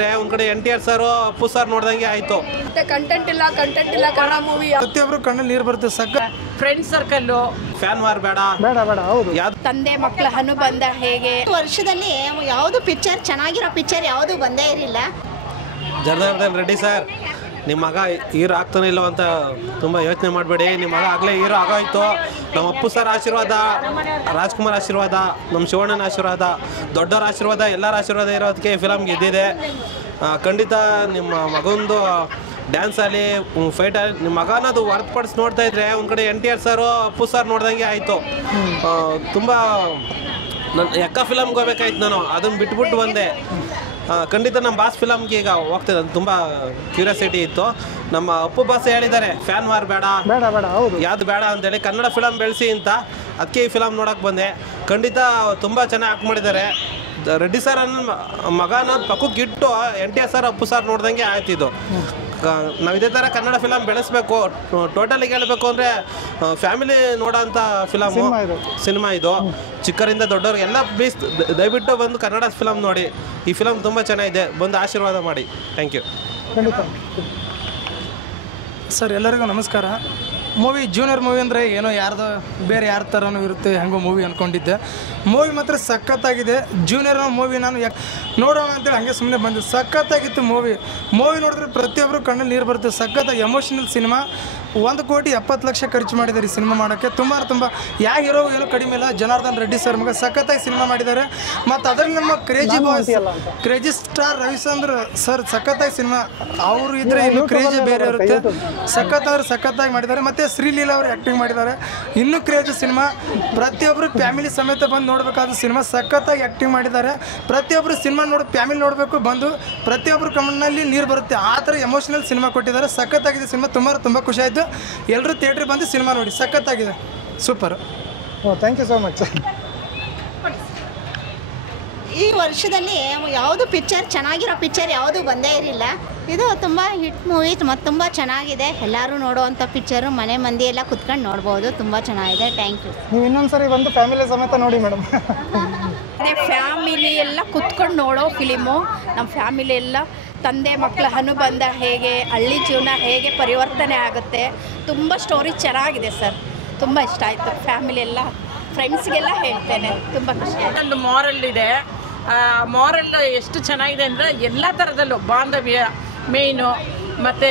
ಇದ್ರೆ ಒಂದ್ ಕಡೆ NTR ಸರ್ ಅಪ್ಪು ಸರ್ ನೋಡ್ದಂಗೆ ಆಯ್ತು. ಮತ್ತೆ ಕಂಟೆಂಟ್ ಇಲ್ಲ ಕನ್ನಡ ಮೂವಿ ಪ್ರತಿಯೊಬ್ರು ಕಣ್ಣಲ್ಲಿ ನೀರು ಬರುತ್ತೆ. ಫ್ರೆಂಡ್ ಸರ್ಕಲ್ ಫ್ಯಾನ್ ವಾರ್ ಬೇಡ. ಹೌದು. ತಂದೆ ಮಕ್ಕಳ ಅನುಬಂಧ ಹೇಗೆ ವರ್ಷದಲ್ಲಿ ಯಾವುದು ಪಿಕ್ಚರ್ ಚೆನ್ನಾಗಿರೋ ಪಿಕ್ಚರ್ ಯಾವುದು ಬಂದೇ ಇರಲಿಲ್ಲ. ಜನಾರ್ದನ್ ರೆಡ್ಡಿ ಸರ್, ನಿಮ್ಮ ಮಗ ಹೀರೋ ಆಗ್ತಾನೆ ಇಲ್ಲೋ ಅಂತ ತುಂಬ ಯೋಚನೆ ಮಾಡಬೇಡಿ. ನಿಮ್ಮ ಮಗ ಆಗಲೇ ಹೀರೋ ಆಗೋಯ್ತು. ನಮ್ಮ ಅಪ್ಪು ಸರ್ ಆಶೀರ್ವಾದ, ರಾಜ್ಕುಮಾರ್ ಆಶೀರ್ವಾದ, ನಮ್ಮ ಶಿವಣ್ಣನ ಆಶೀರ್ವಾದ, ದೊಡ್ಡವರ ಆಶೀರ್ವಾದ, ಎಲ್ಲರ ಆಶೀರ್ವಾದ ಇರೋದಕ್ಕೆ ಫಿಲಮ್ ಗೆದ್ದಿದೆ. ಖಂಡಿತ ನಿಮ್ಮ ಮಗಂದು ಡ್ಯಾನ್ಸ್ ಆಗಲಿ ಫೈಟ್ ಆಗಲಿ ನಿಮ್ಮ ಮಗನದು ಹೊರತುಪಡಿಸಿ ನೋಡ್ತಾ ಇದ್ರೆ ಒಂದು ಕಡೆ NTR ಸರು ಅಪ್ಪು ಸರ್ ನೋಡ್ದಂಗೆ ಆಯಿತು. ತುಂಬ ನನ್ನ ಎಕ್ಕ ಫಿಲಮ್ಗೆ ಹೋಗ್ಬೇಕಾಯ್ತು, ನಾನು ಅದನ್ನು ಬಿಟ್ಬಿಟ್ಟು ಬಂದೆ. ಖಂಡಿತ ನಮ್ಮ ಬಾಸ್ ಫಿಲಮ್ಗೆ ಈಗ ಹೋಗ್ತಿದ್ದೆ, ತುಂಬ ಕ್ಯೂರಿಯಾಸಿಟಿ ಇತ್ತು. ನಮ್ಮ ಅಪ್ಪು ಬಾಸ್ ಹೇಳಿದ್ದಾರೆ ಫ್ಯಾನ್ ವಾರ್ ಬೇಡ, ಹೌದು. ಯಾವ್ದು ಬೇಡ ಅಂತೇಳಿ ಕನ್ನಡ ಫಿಲಮ್ ಬೆಳೆಸಿ ಅಂತ, ಅದಕ್ಕೆ ಈ ಫಿಲಮ್ ನೋಡೋಕೆ ಬಂದೆ. ಖಂಡಿತ ತುಂಬ ಚೆನ್ನಾಗಿ ಆ್ಯಕ್ಟ್ ಮಾಡಿದ್ದಾರೆ. ರೆಡ್ಡಿ ಸರ್ ಅನ್ನೋ ಮಗನ ಪಕ್ಕಕ್ಕೆ ಇಟ್ಟು NTR ಸರ್ ಅಪ್ಪು ಸರ್ ನೋಡ್ದಂಗೆ ಆಯ್ತಿದ್ದು. ನಾವು ಇದೇ ಥರ ಕನ್ನಡ ಫಿಲಮ್ ಬೆಳೆಸಬೇಕು. ಟೋಟಲಿಗೆ ಹೇಳಬೇಕು ಅಂದರೆ ಫ್ಯಾಮಿಲಿ ನೋಡೋಂಥ ಸಿನಿಮಾ ಇದು. ಚಿಕ್ಕರಿಂದ ದೊಡ್ಡವ್ರಿಗೆ ಎಲ್ಲ ಪ್ಲೀಸ್ ದಯವಿಟ್ಟು ಬಂದು ಕನ್ನಡ ಫಿಲಮ್ ನೋಡಿ. ಈ ಫಿಲಮ್ ತುಂಬ ಚೆನ್ನಾಗಿದೆ, ಬಂದು ಆಶೀರ್ವಾದ ಮಾಡಿ. Thank you. ಖಂಡಿತ ಸರ್. ಎಲ್ಲರಿಗೂ ನಮಸ್ಕಾರ. ಮೂವಿ ಜೂನಿಯರ್ ಮೂವಿ ಅಂದರೆ ಏನೋ ಯಾರ್ದೋ ಬೇರೆ ಯಾರ ಥರನೂ ಇರುತ್ತೆ ಹೆಂಗೋ ಮೂವಿ ಅಂದ್ಕೊಂಡಿದ್ದೆ. ಮೂವಿ ಮಾತ್ರ ಸಖತ್ತಾಗಿದೆ. ಜೂನಿಯರ್ ಮೂವಿ ನಾನು ನೋಡೋಣ ಅಂತೇಳಿ ಹಂಗೆ ಸುಮ್ಮನೆ ಬಂದೆ. ಸಖತ್ತಾಗಿತ್ತು ಮೂವಿ ನೋಡಿದ್ರೆ ಪ್ರತಿಯೊಬ್ಬರು ಕಣ್ಣಲ್ಲಿ ನೀರು ಬರುತ್ತೆ. ಸಖತ್ತಾಗಿ ಎಮೋಷನಲ್ ಸಿನಿಮಾ. 1,70,00,000 ಖರ್ಚು ಮಾಡಿದ್ದಾರೆ ಈ ಸಿನಿಮಾ ಮಾಡೋಕ್ಕೆ. ತುಂಬ ಯಾವ ಹೀರೋ ಏನೂ ಕಡಿಮೆ ಇಲ್ಲ. ಜನಾರ್ದನ್ ರೆಡ್ಡಿ ಸರ್ ಮಗ ಸಖತ್ತಾಗಿ ಸಿನಿಮಾ ಮಾಡಿದ್ದಾರೆ. ಮತ್ತು ಅದರಲ್ಲಿ ನಮ್ಮ ಕ್ರೇಜಿ ಸ್ಟಾರ್ ರವಿಚಂದ್ರ ಸರ್ ಸಖತ್ತಾಗಿ ಸಿನಿಮಾ. ಅವರು ಇದ್ದರೆ ಇನ್ನೂ ಕ್ರೇಜಿ ಬೇರೆ ಇರುತ್ತೆ. ಸಖತ್ತಾಗಿ ಮಾಡಿದ್ದಾರೆ. ಮತ್ತು ಶ್ರೀಲೀಲಾ ಅವರು ಆ್ಯಕ್ಟಿಂಗ್ ಮಾಡಿದ್ದಾರೆ. ಇನ್ನೂ ಕ್ರೇಜಿ ಸಿನಿಮಾ. ಪ್ರತಿಯೊಬ್ಬರು ಫ್ಯಾಮಿಲಿ ಸಮೇತ ಬಂದು ನೋಡಬೇಕಾದ ಸಿನಿಮಾ. ಸಖತ್ತಾಗಿ ಆ್ಯಕ್ಟಿಂಗ್ ಮಾಡಿದ್ದಾರೆ. ಪ್ರತಿಯೊಬ್ಬರು ಸಿನಿಮಾ ಫ್ಯಾಮಿಲಿ ನೋಡಬೇಕು, ಬಂದು ಪ್ರತಿಯೊಬ್ಬರು ಕಣ್ಣಲ್ಲಿ ನೀರು ಬರುತ್ತೆ. ಆ ಥರ ಎಮೋಷನಲ್ ಸಿನಿಮಾ ಕೊಟ್ಟಿದ್ದಾರೆ. ಸಖತ್ತಾಗಿದೆ ಸಿನಿಮಾ. ತುಂಬ ಖುಷಿ ಆಯಿತು. ಎಲ್ಲರೂ ಥಿಯೇಟ್ರಿಗೆ ಬಂದು ಸಿನಿಮಾ ನೋಡಿ. ಸಖತ್ತಾಗಿದೆ. Super. Thank you so much. ಈ ವರ್ಷದಲ್ಲಿ ಯಾವುದು ಪಿಕ್ಚರ್ ಚೆನ್ನಾಗಿರೋ ಪಿಕ್ಚರ್ ಯಾವುದು ಬಂದೇ ಇರಲಿಲ್ಲ. ಇದು ತುಂಬ ಹಿಟ್ ಮೂವಿ ಮತ್ತು ತುಂಬ ಚೆನ್ನಾಗಿದೆ. ಎಲ್ಲರೂ ನೋಡುವಂಥ ಪಿಕ್ಚರು. ಮನೆ ಮಂದಿ ಎಲ್ಲ ಕುತ್ಕೊಂಡು ನೋಡ್ಬೋದು. ತುಂಬ ಚೆನ್ನಾಗಿದೆ. Thank you. ನೀವು ಇನ್ನೊಂದ್ಸರಿ ಬಂದು ಫ್ಯಾಮಿಲಿ ಸಮೇತ ನೋಡಿ ಮೇಡಮ್. ಅದೇ ಫ್ಯಾಮಿಲಿ ಎಲ್ಲ ಕುತ್ಕೊಂಡು ನೋಡೋ ಫಿಲಿಮು. ನಮ್ಮ ಫ್ಯಾಮಿಲಿ ಎಲ್ಲ ತಂದೆ ಮಕ್ಕಳ ಅನುಬಂಧ ಹೇಗೆ, ಹಳ್ಳಿ ಜೀವನ ಹೇಗೆ ಪರಿವರ್ತನೆ ಆಗುತ್ತೆ. ತುಂಬ ಸ್ಟೋರಿ ಚೆನ್ನಾಗಿದೆ ಸರ್. ತುಂಬ ಇಷ್ಟ ಆಯಿತು. ಫ್ಯಾಮಿಲಿ ಎಲ್ಲ ಫ್ರೆಂಡ್ಸ್ಗೆಲ್ಲ ಹೇಳ್ತೇನೆ. ತುಂಬ ಖುಷಿ. ಒಂದು ಮಾರಲ್ ಇದೆ. ಮಾರಲ್ ಎಷ್ಟು ಚೆನ್ನಾಗಿದೆ ಅಂದರೆ ಎಲ್ಲ ಥರದಲ್ಲೂ ಬಾಂಧವ್ಯ ಮೇಯ್ನು, ಮತ್ತು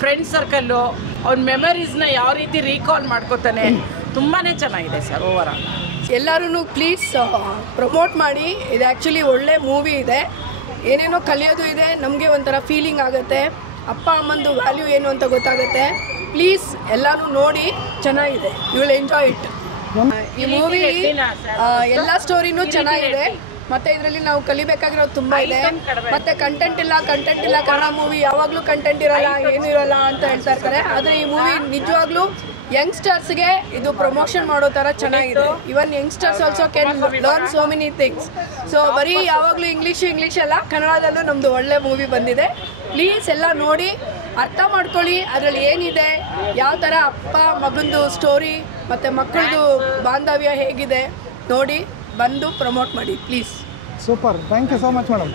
ಫ್ರೆಂಡ್ ಸರ್ಕಲ್ಲು, ಅವ್ನ ಮೆಮರೀಸ್ನ ಯಾವ ರೀತಿ ರೀಕಾಲ್ ಮಾಡ್ಕೋತಾನೆ. ತುಂಬಾ ಚೆನ್ನಾಗಿದೆ ಸರ್. ಓವರಾಲ್ ಎಲ್ಲರೂ ಪ್ಲೀಸ್ ಪ್ರಮೋಟ್ ಮಾಡಿ. ಇದು ಆ್ಯಕ್ಚುಲಿ ಒಳ್ಳೆ ಮೂವಿ ಇದೆ. ಏನೇನೋ ಕಲಿಯೋದು ಇದೆ. ನಮಗೆ ಒಂಥರ ಫೀಲಿಂಗ್ ಆಗುತ್ತೆ. ಅಪ್ಪ ಅಮ್ಮಂದು ವ್ಯಾಲ್ಯೂ ಏನು ಅಂತ ಗೊತ್ತಾಗುತ್ತೆ. ಪ್ಲೀಸ್ ಎಲ್ಲರೂ ನೋಡಿ. ಚೆನ್ನಾಗಿದೆ. You will enjoy it. ಈ ಮೂವಿ ಎಲ್ಲ ಸ್ಟೋರಿನೂ ಚೆನ್ನಾಗಿದೆ. ಮತ್ತು ಇದರಲ್ಲಿ ನಾವು ಕಲಿಬೇಕಾಗಿರೋದು ತುಂಬ ಇದೆ. ಮತ್ತು ಕಂಟೆಂಟ್ ಇಲ್ಲ ಕನ್ನಡ ಮೂವಿ ಯಾವಾಗಲೂ ಕಂಟೆಂಟ್ ಇರಲ್ಲ, ಏನೂ ಇರಲ್ಲ ಅಂತ ಹೇಳ್ತಾ ಇರ್ತಾರೆ. ಆದರೆ ಈ ಮೂವಿ ನಿಜವಾಗ್ಲೂ ಯಂಗ್ಸ್ಟರ್ಸ್ಗೆ ಇದು ಪ್ರಮೋಷನ್ ಮಾಡೋ ಥರ ಚೆನ್ನಾಗಿದೆ. Even youngsters also can learn so many things. So ಬರೀ ಯಾವಾಗಲೂ ಇಂಗ್ಲೀಷ್ ಅಲ್ಲ, ಕನ್ನಡದಲ್ಲೂ ನಮ್ಮದು ಒಳ್ಳೆ ಮೂವಿ ಬಂದಿದೆ. ಪ್ಲೀಸ್ ಎಲ್ಲ ನೋಡಿ, ಅರ್ಥ ಮಾಡ್ಕೊಳ್ಳಿ. ಅದರಲ್ಲಿ ಏನಿದೆ, ಯಾವ ಥರ ಅಪ್ಪ ಮಗಂದು ಸ್ಟೋರಿ ಮತ್ತು ಮಕ್ಕಳದು ಬಾಂಧವ್ಯ ಹೇಗಿದೆ ನೋಡಿ, ಬಂದು ಪ್ರಮೋಟ್ ಮಾಡಿ please. Super. Thank you so much madam.